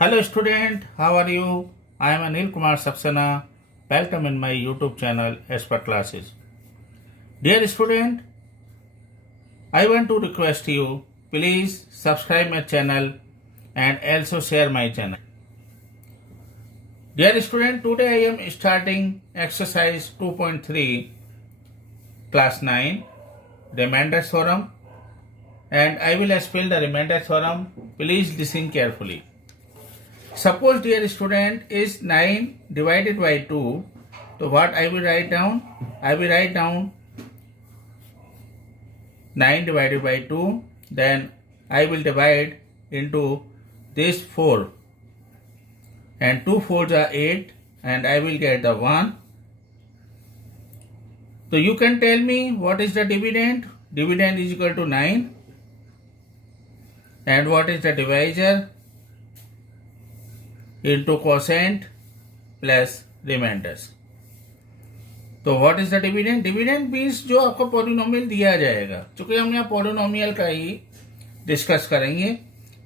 Hello student, how are you? I am Anil Kumar Saxena. Welcome in my YouTube channel Expert Classes. Dear student, I want to request you, please subscribe my channel and also share my channel. Dear student, today I am starting exercise 2.3 class 9 remainder theorem, and I will explain the remainder theorem. Please listen carefully. Suppose dear student is 9 divided by 2. So what I will write down? I will write down 9 divided by 2. Then I will divide into this 4. And 2 4s are 8. And I will get the 1. So you can tell me what is the dividend? Dividend is equal to 9. And what is the divisor? Into quotient plus remainders. तो what is the dividend? Dividend means जो आपको polynomial दिया जाएगा। चूंकि हम यहाँ polynomial का ही discuss करेंगे,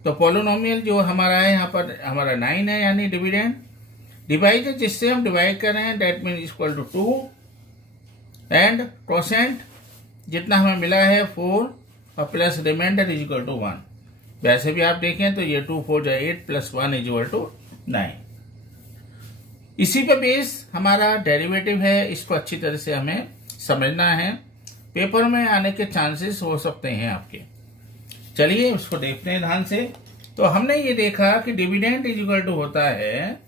तो पॉलिनोमियल जो हमारा है यहाँ पर हमारा 9 है, यानी डिविडेंड। डिवाइजर जिससे हम डिवाइड कर रहे हैं that mean equal to 2 and quotient जितना हमें मिला है 4 और plus remainder is equal to 1। वैसे भी आप देखें तो ये 2 4 8 प्लस 1 इज इक्वल टू 9। इसी पे बेस हमारा डेरिवेटिव है, इसको अच्छी तरह से हमें समझना है। पेपर में आने के चांसेस हो सकते हैं आपके। चलिए उसको देखते हैं ध्यान से। तो हमने ये देखा कि डिविडेंड इज इक्वल टू होता है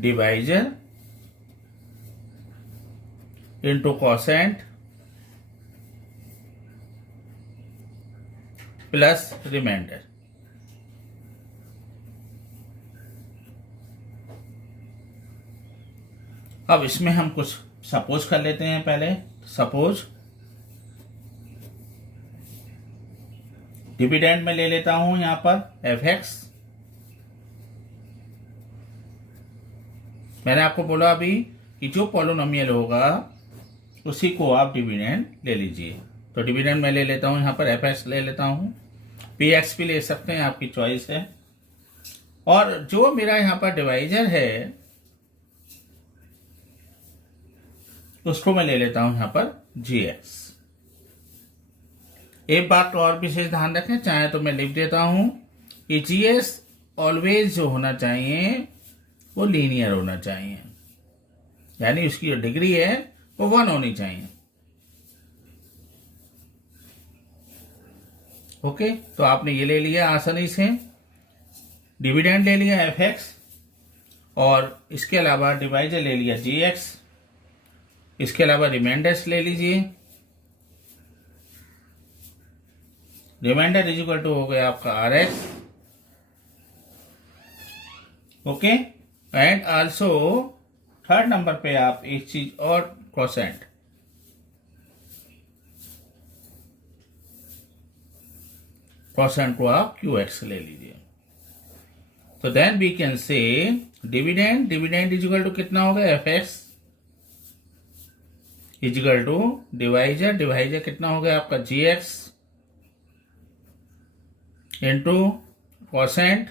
divisor into quotient plus remainder. अब इसमें हम कुछ सपोज कर लेते हैं। पहले सपोज डिविडेंड में ले लेता हूं यहां पर एफ एक्स। मैंने आपको बोला अभी कि जो पॉलिनोमियल होगा उसी को आप डिविडेंड ले लीजिए। तो डिविडेंड में ले लेता हूं यहां पर एफ एक्स ले लेता हूं। पी एक्स भी ले सकते हैं, आपकी चॉइस है। और जो मेरा यहां पर डिवाइजर है उसको मैं ले लेता हूं यहां पर जी एक्स। एक बात तो और विशेष ध्यान रखें, चाहे तो मैं लिख देता हूं कि जी एस ऑलवेज जो होना चाहिए वो लीनियर होना चाहिए, यानी उसकी जो डिग्री है वो 1 होनी चाहिए। ओके, तो आपने ये ले लिया आसानी से, डिविडेंड ले लिया एफ एक्स और इसके अलावा डिवाइजर ले लिया जी एक्स। इसके अलावा रिमाइंडर्स ले लीजिए। रिमाइंडर इज इक्वल टू हो गया आपका R X. Okay, and also third number पे आप एक चीज और क्वोशेंट। क्वोशेंट को आप क्यू एक्स ले लीजिए। तो then we can say dividend is equal to कितना होगा F X is equal to divisor कितना हो गया आपका G X into quotient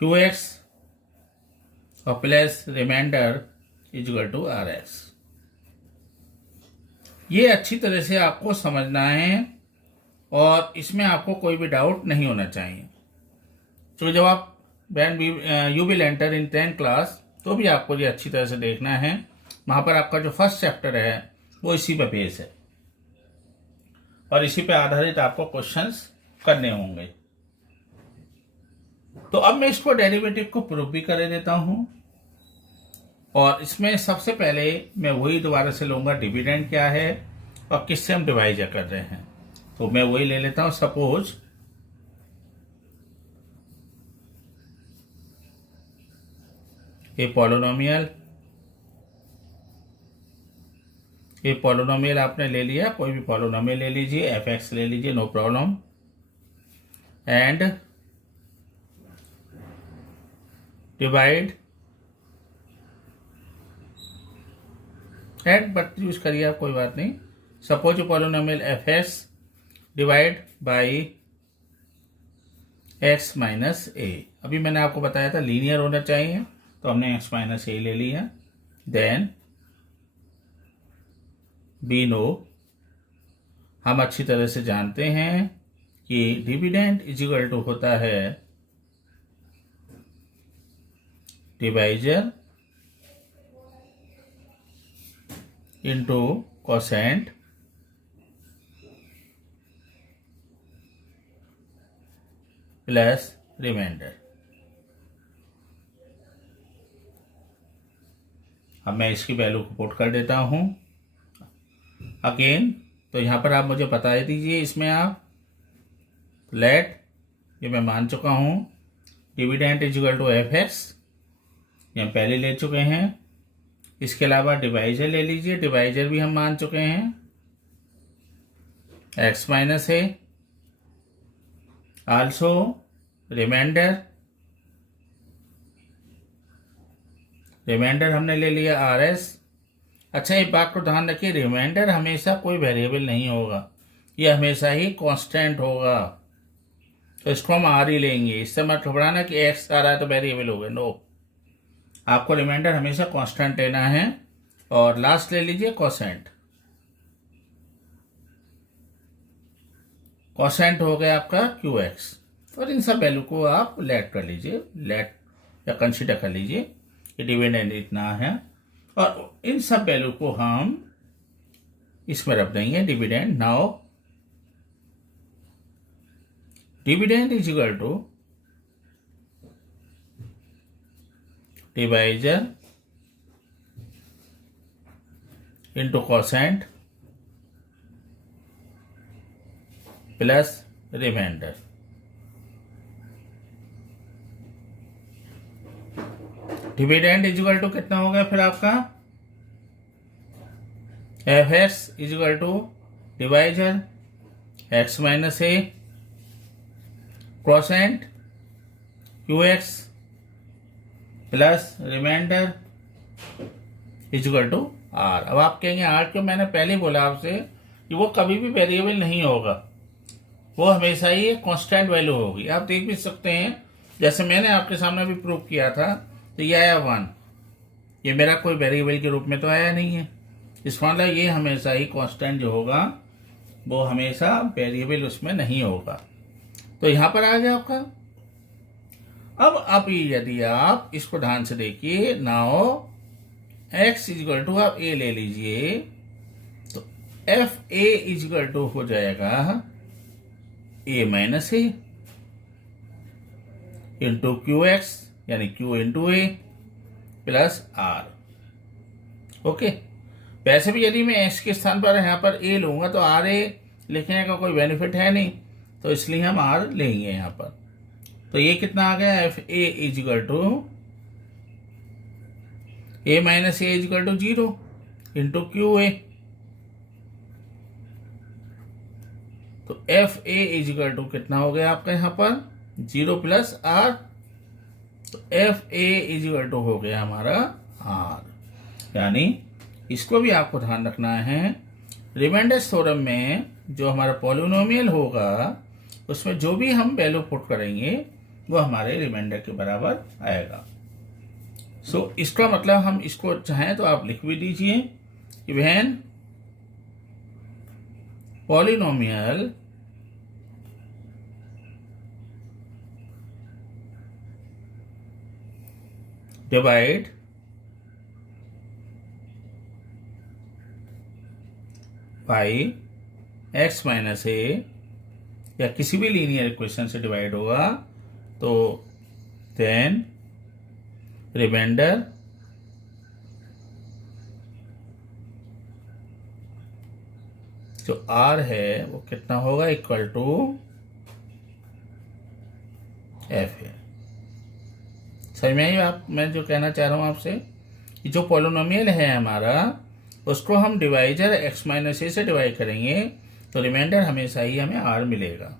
Q X और plus remainder is equal to R X. ये अच्छी तरह से आपको समझना है और इसमें आपको कोई भी डाउट नहीं होना चाहिए। तो जब आप you will enter in 10th class तो भी आपको ये अच्छी तरह से देखना है। वहां पर आपका जो फर्स्ट चैप्टर है वो इसी पे बेस है और इसी पे आधारित आपको क्वेश्चंस करने होंगे। तो अब मैं इसको डेरिवेटिव को प्रूव भी कर देता हूं और इसमें सबसे पहले मैं वही दोबारा से लूंगा डिविडेंड क्या है और किससे हम डिवाइजर कर रहे हैं। तो मैं वही ले लेता हूं। सपोज ये पॉलिनोमियल आपने ले लिया, कोई भी पॉलिनोमियल ले लीजिए, एफ एक्स ले लीजिए, no problem. And divide and but use करिए आप, कोई बात नहीं। Suppose polynomial F X divide by X minus A. अभी मैंने आपको बताया था लीनियर होना चाहिए, तो हमने एक्स माइनस ए ले लिया। देन वी नो, हम अच्छी तरह से जानते हैं कि डिविडेंड इज इक्वल टू होता है divisor into quotient plus remainder. अब मैं इसकी वैल्यू को पुट कर देता हूं अगेन। तो यहाँ पर आप मुझे बता दीजिए, इसमें आप लेट, ये मैं मान चुका हूँ, dividend is equal to F X, ये हम पहले ले चुके हैं। इसके अलावा डिवाइजर ले लीजिए, डिवाइजर भी हम मान चुके हैं, एक्स माइनस ए। आल्सो रिमाइंडर, रिमाइंडर हमने ले लिया आर एस। अच्छा, एक बात को ध्यान रखिए, रिमाइंडर हमेशा कोई वेरिएबल नहीं होगा, ये हमेशा ही कांस्टेंट होगा, तो इसको हम आर ही लेंगे। इससे मत घबराना कि एक्स आ रहा है तो वेरिएबल हो गया, नो, आपको रिमाइंडर हमेशा कांस्टेंट लेना है। और लास्ट ले लीजिए कोसेंट, कोसेंट हो गया आपका क्यू एक्स। और इन सब वैल्यू को आप लेट कर लीजिए, लेट या कंसीडर कर लीजिए कि डिविडेंड इतना है, और इन सब वैल्यू को हम इसमें रख देंगे dividend. Now dividend is equal to divisor into quotient plus remainder. Dividend is equal to कितना हो गया फिर आपका, F X is equal to divisor X minus A quotient Q X plus remainder is equal to R. अब आप कहेंगे are क्यों, मैंने पहले ही बोला आपसे कि वो कभी भी वेरिएबल नहीं होगा, वो हमेशा ही एक कांस्टेंट वैल्यू होगी। आप देख भी सकते हैं, जैसे मैंने आपके सामने भी प्रूव किया था, तो ये आया 1, ये मेरा कोई वेरिएबल के रूप में तो आया नहीं है। इसका मतलब ये हमेशा ही कांस्टेंट जो होगा वो हमेशा वेरिएबल उसमें नहीं होगा। तो यहां पर आ गया आपका। अब आप यदि आप इसको ध्यान से देखिए, now x is equal to आप a ले लीजिए, तो F A is equal to हो जाएगा a minus A into Q X, यानी q into A plus R. Okay, वैसे भी यदि मैं x के स्थान पर यहां पर a लूंगा तो आर ए लिखने का कोई बेनिफिट है नहीं, तो इसलिए हम r लेंगे यहां पर। तो ये कितना आ गया, F A is equal to A minus A is equal to 0 into Q A. तो F A is equal to कितना हो गया आपका यहां पर 0 प्लस आर, तो F A is equal to हो गया हमारा आर। यानी इसको भी आपको ध्यान रखना है, रिमाइंडर थ्योरम में जो हमारा पॉलिनोमियल होगा उसमें जो भी हम वैल्यू पुट करेंगे वो हमारे रिमाइंडर के बराबर आएगा। सो इसका मतलब हम इसको चाहें तो आप लिख भी दीजिए कि when polynomial divide by X minus A, या किसी भी लीनियर इक्वेशन से डिवाइड होगा, तो देन रिमाइंडर जो r है वो कितना होगा, इक्वल टू एफ है। समझ में आई आप, मैं जो कहना चाह रहा हूं आपसे कि जो पॉलिनोमियल है हमारा उसको हम डिवाइजर एक्स माइनस ए से डिवाइड करेंगे तो रिमाइंडर हमेशा ही हमें r मिलेगा।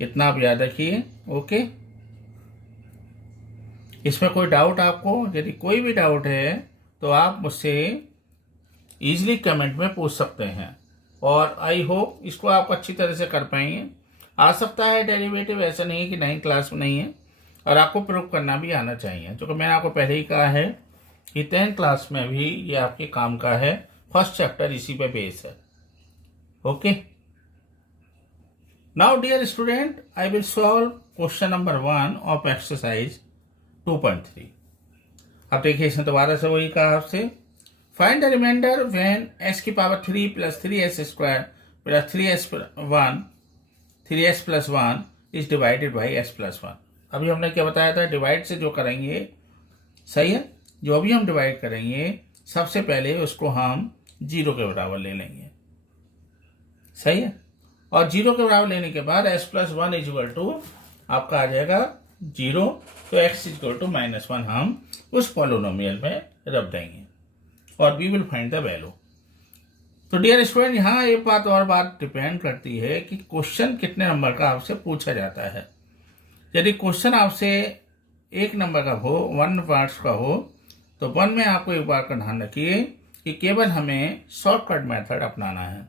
इतना आप याद रखिए। ओके, इसमें कोई डाउट आपको, यदि कोई भी डाउट है तो आप मुझसे इजीली कमेंट में पूछ सकते हैं, और आई होप इसको आप अच्छी तरह से कर पाएंगे। आ सकता है डेरिवेटिव, ऐसा नहीं है कि 9 क्लास में नहीं है, और आपको प्रूव करना भी आना चाहिए, क्योंकि मैंने आपको पहले ही कहा है कि 10 क्लास में भी ये आपके काम का है। फर्स्ट चैप्टर इसी पे बेस है। Okay, now dear student, I will solve question number 1 of exercise 2.3। अब देखिए, इसने दोबारा से वही कहा आपसे, find the remainder when x की power 3 plus 3s square plus 3s प्लस 1 is divided by s plus 1। अभी हमने क्या बताया था, डिवाइड से जो करेंगे, सही है, जो अभी हम डिवाइड करेंगे सबसे पहले उसको हम 0 के बराबर ले लेंगे, सही है, और 0 के बराबर लेने के बाद s प्लस 1 इजल टू आपका आ जाएगा 0, तो x इजल टू -1 हम उस पॉलिनोमियल में रख देंगे और we will find the value. तो डियर स्टूडेंट, यहाँ एक बात डिपेंड करती है कि क्वेश्चन कितने नंबर का आपसे पूछा जाता है। यदि क्वेश्चन आपसे 1 नंबर का हो, 1 मार्क्स का हो, तो 1 में आपको एक बात का ध्यान रखिए कि केवल हमें शॉर्टकट मेथड अपनाना है।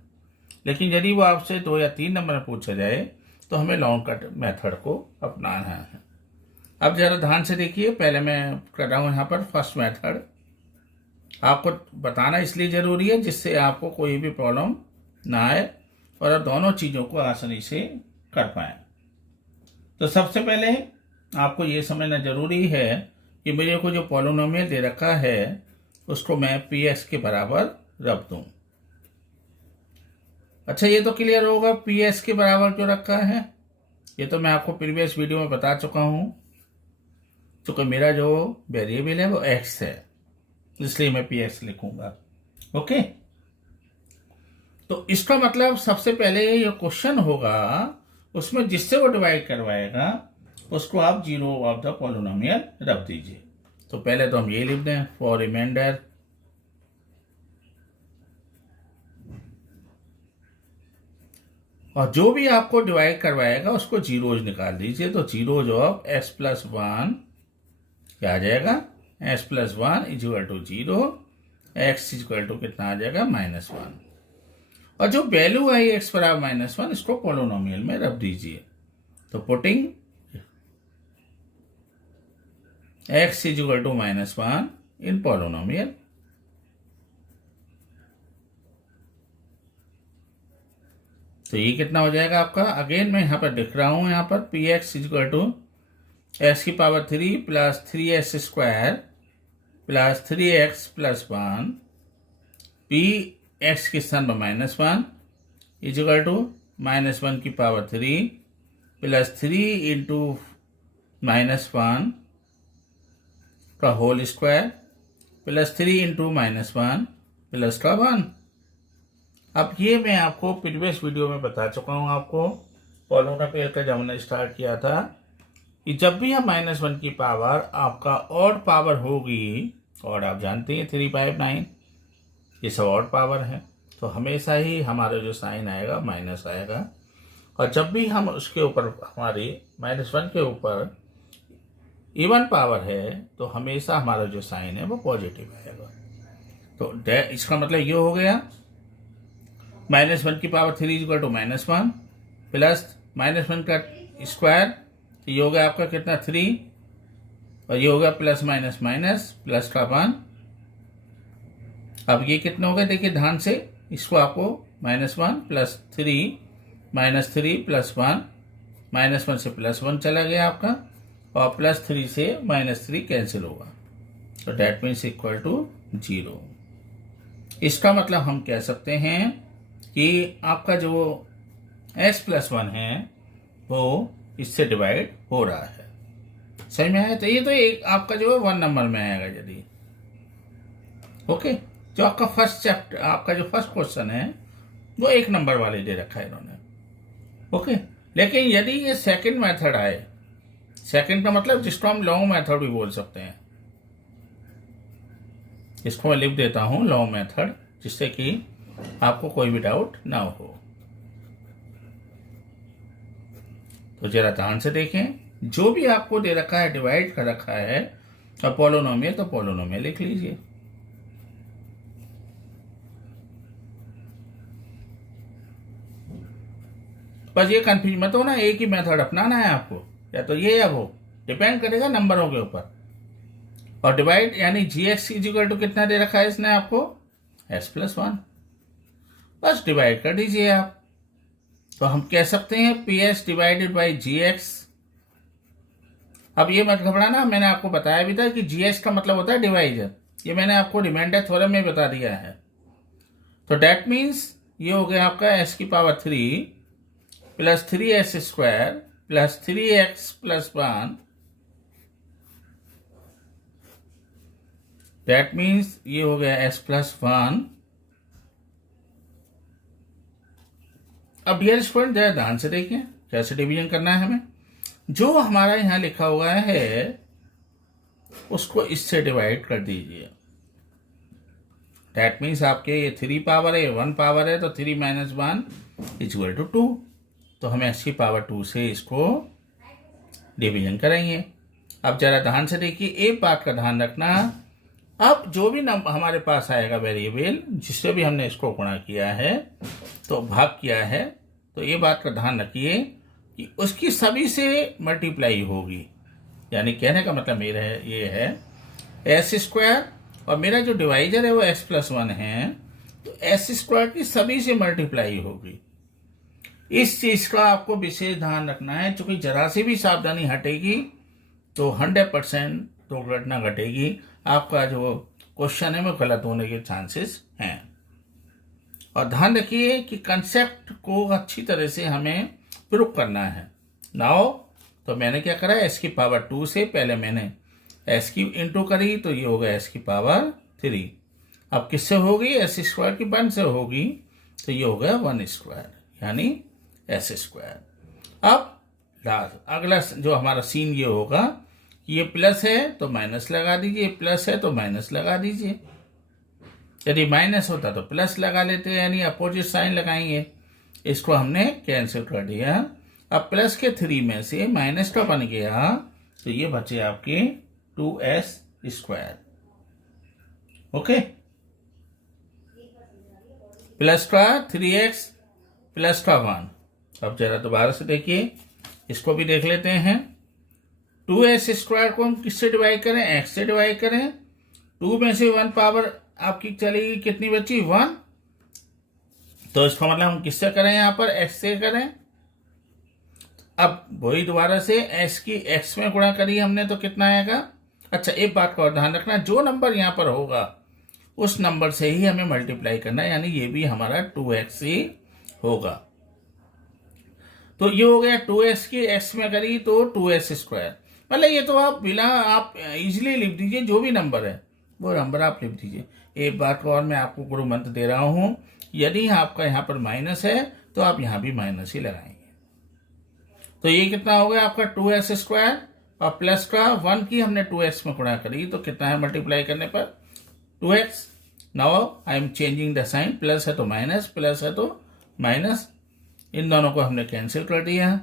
लेकिन यदि वो आपसे 2 या 3 नंबर में पूछा जाए तो हमें लॉन्ग कट मेथड को अपनाना है। अब जरा ध्यान से देखिए, पहले मैं कर रहा हूँ यहाँ पर फर्स्ट मेथड। आपको बताना इसलिए ज़रूरी है जिससे आपको कोई भी प्रॉब्लम ना आए और आप दोनों चीज़ों को आसानी से कर पाएँ। तो सबसे पहले आपको ये समझना ज़रूरी है कि मेरे को जो पॉलिनोमियल दे रखा है उसको मैं px के बराबर रख दूँ। अच्छा, ये तो क्लियर होगा px के बराबर क्यों रखा है, ये तो मैं आपको प्रीवियस वीडियो में बता चुका हूँ। क्योंकि मेरा जो वेरिएबल है वो x है, इसलिए मैं px लिखूंगा। ओके, तो इसका मतलब सबसे पहले ये क्वेश्चन होगा, उसमें जिससे वो डिवाइड करवाएगा उसको आप 0 ऑफ द पॉलिनोमियल रख दीजिए। तो पहले तो हम ये लिख दें, फॉर रिमाइंडर और जो भी आपको डिवाइड करवाएगा उसको जीरोज निकाल दीजिए। तो जीरोज ऑफ s प्लस 1 क्या आ जाएगा, s plus 1 equal to 0, x equal to कितना आ जाएगा -1, और जो वैल्यू आई x बराबर -1 इसको पॉलिनोमियल में रख दीजिए। तो putting x equal to -1 in polynomial, तो ये कितना हो जाएगा आपका, अगेन मैं यहाँ पर लिख रहा हूँ, यहाँ पर px इजल टू x की power 3 plus 3s square plus 3x plus 1 px के स्थान पर -1 इजल टू -1 की पावर 3 प्लस 3 इंटू -1 का whole square plus 3 into -1 plus का 1। अब ये मैं आपको प्रीवियस वीडियो में बता चुका हूँ आपको, पॉलिनोमियल का जब हमने स्टार्ट किया था कि जब भी हम -1 की पावर आपका ऑड पावर होगी, और आप जानते हैं 3, 5, 9 ये सब ऑड पावर है, तो हमेशा ही हमारा जो साइन आएगा माइनस आएगा, और जब भी हम उसके ऊपर हमारी -1 के ऊपर इवन पावर है तो हमेशा हमारा जो साइन है वो पॉजिटिव आएगा। तो इसका मतलब ये हो गया -1 की पावर 3 इक्वल टू -1 प्लस -1 का स्क्वायर, ये हो गया आपका कितना 3, और ये हो गया प्लस माइनस माइनस प्लस का 1। अब ये कितना हो गया देखिए ध्यान से, इसको आपको -1 प्लस 3 -3 प्लस 1, -1 से +1 चला गया आपका, और +3 से -3 कैंसिल होगा, तो डैट मीन्स इक्वल टू 0। इसका मतलब हम कह सकते हैं कि आपका जो s प्लस 1 है वो इससे डिवाइड हो रहा है। सही में आया, तो ये तो एक आपका जो है 1 नंबर में आएगा यदि। ओके, जो आपका फर्स्ट चैप्टर, आपका जो फर्स्ट क्वेश्चन है वो 1 नंबर वाले दे रखा है इन्होंने। ओके, लेकिन यदि ये सेकंड मेथड आए, सेकंड का मतलब जिसको हम लॉन्ग मेथड भी बोल सकते हैं, इसको मैं लिख देता हूं लॉन्ग मेथड, जिससे कि आपको कोई भी डाउट ना हो। तो जरा ध्यान से देखें, जो भी आपको दे रखा है डिवाइड कर रखा है और पॉलिनोमियल, तो पॉलिनोमियल लिख लीजिए। बस ये कंफ्यूज मत हो ना, एक ही मेथड अपनाना है आपको, या तो ये या वो, डिपेंड करेगा नंबरों के ऊपर। और डिवाइड यानी जी एक्स इजिकल टू कितना दे रखा है इसने आपको, s+1, बस डिवाइड कर दीजिए आप। तो हम कह सकते हैं P S divided by G X. अब ये मत घबराना, मैंने आपको बताया भी था कि जी एक्स का मतलब होता है डिवाइजर, ये मैंने आपको रिमाइंडर थ्योरम में बता दिया है। तो डेट मीन्स ये हो गया आपका s³ plus 3s² plus 3x+1, that means ये हो गया s+1। अब डियर स्टूडेंट जरा ध्यान से देखें कैसे डिवीजन करना है हमें। जो हमारा यहां लिखा हुआ है उसको इससे डिवाइड कर दीजिए। डेट मीन्स आपके ये 3 पावर है, 1 पावर है, तो 3 - 1 = 2। तो हम s⁻² से इसको डिवीजन करेंगे। अब जरा ध्यान से देखिए, एक बात का ध्यान रखना, अब जो भी नंबर हमारे पास आएगा वेरिएबल जिससे भी हमने इसको गुणा किया है तो भाग किया है, तो ये बात का ध्यान रखिए कि उसकी सभी से मल्टीप्लाई होगी। यानी कहने का मतलब मेरा ये है s² और मेरा जो डिवाइजर है वो s+1 है, तो s² की सभी से मल्टीप्लाई होगी। इस चीज का आपको विशेष ध्यान रखना है, क्योंकि जरा सी भी सावधानी हटेगी तो 100% तो घटना घटेगी, आपका जो क्वेश्चन है वो गलत होने के चांसेस हैं। और ध्यान रखिए कि कंसेप्ट को अच्छी तरह से हमें प्रूव करना है। नाउ तो मैंने क्या करा, s⁻² से पहले मैंने s³ इंटू करी, तो ये हो गया s⁻3। अब किससे होगी, s² की 1 से होगी, तो ये हो गया 1² यानी s²। अब अगला जो हमारा सीन ये होगा, ये प्लस है तो माइनस लगा दीजिए, प्लस है तो माइनस लगा दीजिए। यदि माइनस होता तो प्लस लगा लेते, यानी अपोजिट साइन लगाएंगे। इसको हमने कैंसिल कर दिया। अब प्लस के 3 में से माइनस का बन गया, तो ये बचे आपके 2s²। ओके, प्लस का 3x प्लस का 1। अब जरा दोबारा से देखिए, इसको भी देख लेते हैं। 2s² को हम किससे डिवाइड करें, x से डिवाइड करें। 2 में से 1 पावर आपकी चलेगी, कितनी बची, 1। तो इसका मतलब हम किससे करें, यहां पर x से करें। अब वही दोबारा से s की x में गुणा करी हमने, तो कितना आएगा। अच्छा, एक बात का और ध्यान रखना, जो नंबर यहां पर होगा उस नंबर से ही हमें मल्टीप्लाई करना है, यानी ये भी हमारा 2x ही होगा। तो ये हो गया 2s की x में करी तो 2s²। मतलब ये तो आप बिना आप इजीली लिख दीजिए, जो भी नंबर है वो नंबर आप लिख दीजिए। एक बात को और मैं आपको गुरु मंत्र दे रहा हूं, यदि आपका यहाँ पर माइनस है तो आप यहाँ भी माइनस ही लगाएंगे। तो ये कितना हो गया आपका 2s² और प्लस का 1 की हमने 2x में गुणा करी, तो कितना है मल्टीप्लाई करने पर 2x। Now I am changing the sign, plus है तो माइनस, प्लस है तो माइनस, इन दोनों को हमने कैंसिल कर दिया।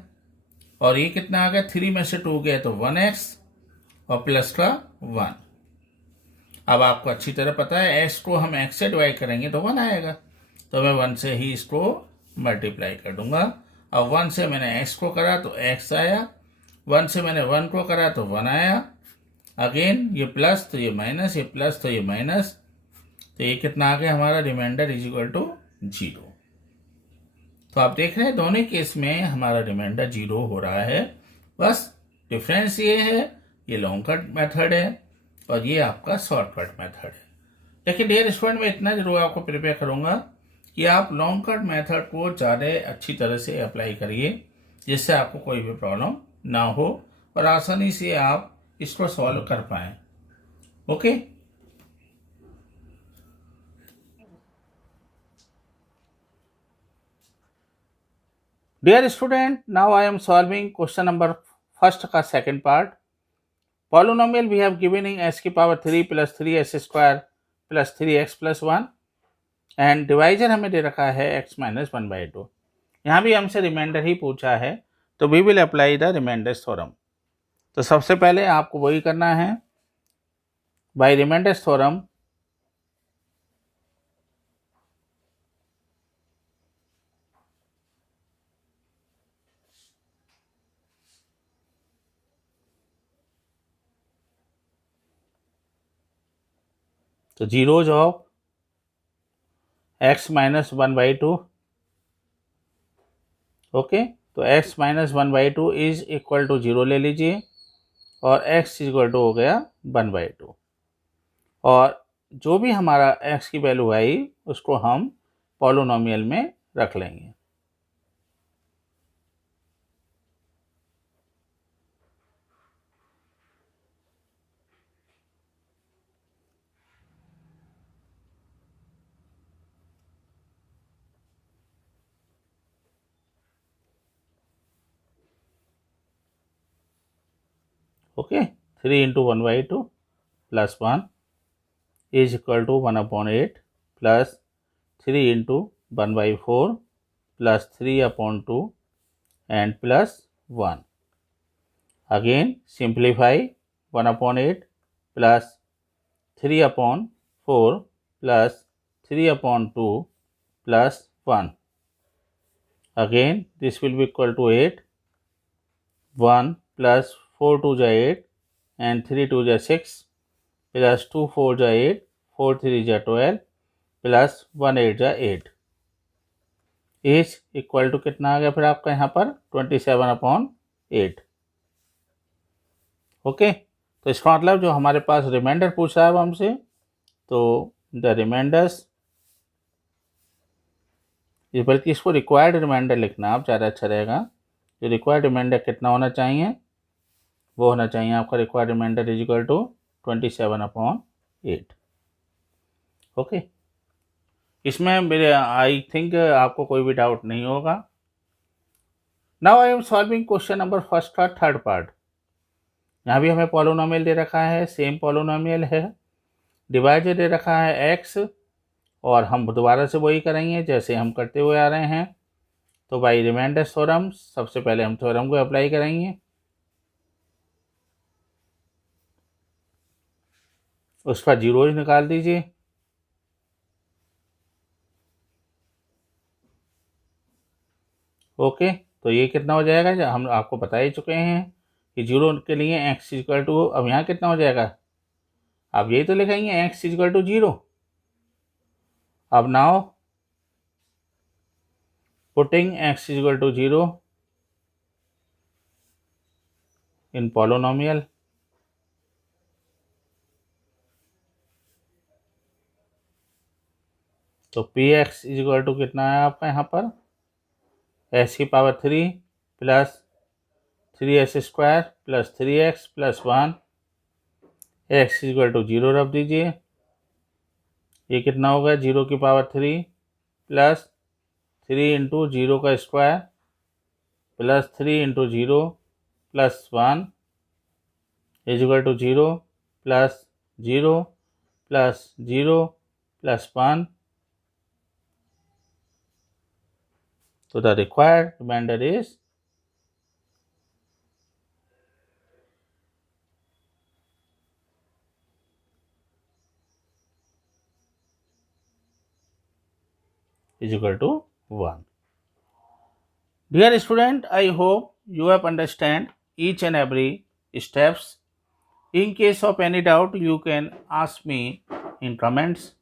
और ये कितना आ गया, 3 में से 2 गया तो 1x और प्लस का 1। अब आपको अच्छी तरह पता है s को हम x से डिवाइड करेंगे तो 1 आएगा, तो मैं 1 से ही इसको मल्टीप्लाई कर दूंगा। अब 1 से मैंने x को करा तो x आया, 1 से मैंने 1 को करा तो 1 आया। अगेन ये प्लस तो ये माइनस, ये प्लस तो ये माइनस, तो ये कितना आ गया हमारा, रिमाइंडर =0। तो आप देख रहे हैं दोनों केस में हमारा रिमाइंडर 0 हो रहा है। बस डिफरेंस ये है, ये लॉन्ग कट मेथड है और ये आपका शॉर्टकट मेथड है। लेकिन डियर स्टूडेंट, मैं इतना जरूर आपको प्रिपेयर करूंगा कि आप लॉन्ग कट मेथड को ज़्यादा अच्छी तरह से अप्लाई करिए, जिससे आपको कोई भी प्रॉब्लम ना हो और आसानी से आप इसको सॉल्व कर पाएं। Okay, dear student, now I am solving question number first का second part. Polynomial we have given in s³ plus 3s² plus 3x+1 and divisor हमें दे रखा है x - 1/2। यहाँ भी हमसे रिमाइंडर ही पूछा है, तो we will apply the remainders theorem. तो सबसे पहले आपको वही करना है, बाय रिमाइंडर्स थ्योरम तो zeros of x minus 1/2, okay. तो x minus 1/2 is equal to 0 ले लीजिए और x इक्वल टू हो गया 1/2, और जो भी हमारा x की वैल्यू आई उसको हम पॉलिनोमियल में रख लेंगे। Okay, 3 into 1/2 plus 1 is equal to 1/8 plus 3 into 1/4 plus 3/2 and plus 1. Again simplify 1/8 plus 3/4 plus 3/2 plus 1. Again this will be equal to 8. 1 plus 4 2 is 8 and 3 2 is 6 plus 2 4 is 8, 4 3 is 12 plus 1 8 is 8 is equal to कितना आ गया फिर आपका यहाँ पर 27/8। Okay, तो इसका मतलब जो हमारे पास रिमाइंडर पूछा है हमसे, तो द रिमाइंडर्स, बल्कि इसको रिक्वायर्ड रिमाइंडर लिखना आप ज़्यादा अच्छा रहेगा। जो रिक्वायर्ड रिमाइंडर कितना होना चाहिए, वो होना चाहिए आपका required remainder is equal to 27/8। Okay, इसमें मेरे आई थिंक आपको कोई भी डाउट नहीं होगा। Now I am solving question number first का थर्ड पार्ट। यहाँ भी हमें पॉलिनोमियल दे रखा है, सेम पॉलिनोमियल है, डिवाइजर दे रखा है x, और हम दोबारा से वही करेंगे जैसे हम करते हुए आ रहे हैं। तो बाई रिमाइंडर थ्योरम सबसे पहले हम थ्योरम को अप्लाई करेंगे, उसका जीरोज निकाल दीजिए। ओके, तो ये कितना हो जाएगा, जो हम आपको बता ही चुके हैं कि जीरो के लिए x इक्वल टू, अब यहाँ कितना हो जाएगा, आप यही तो लिखेंगे x इक्वल टू 0। अब now putting x equal to 0 in polynomial, तो px इक्वल टू कितना है आपका यहाँ पर, x की power 3 plus 3s² plus 3x plus 1, x equal to 0 रख दीजिए। ये कितना होगा, 0 की पावर 3 प्लस 3 इंटू 0 का square plus 3 into 0 plus 1 is equal to 0 plus 0 plus 0 plus 1। So the required remainder is equal to 1. Dear student, I hope you have understand each and every steps. In case of any doubt, you can ask me in comments.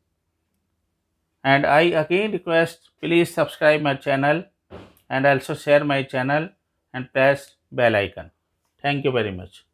And I again request, please subscribe my channel and also share my channel and press bell icon. Thank you very much.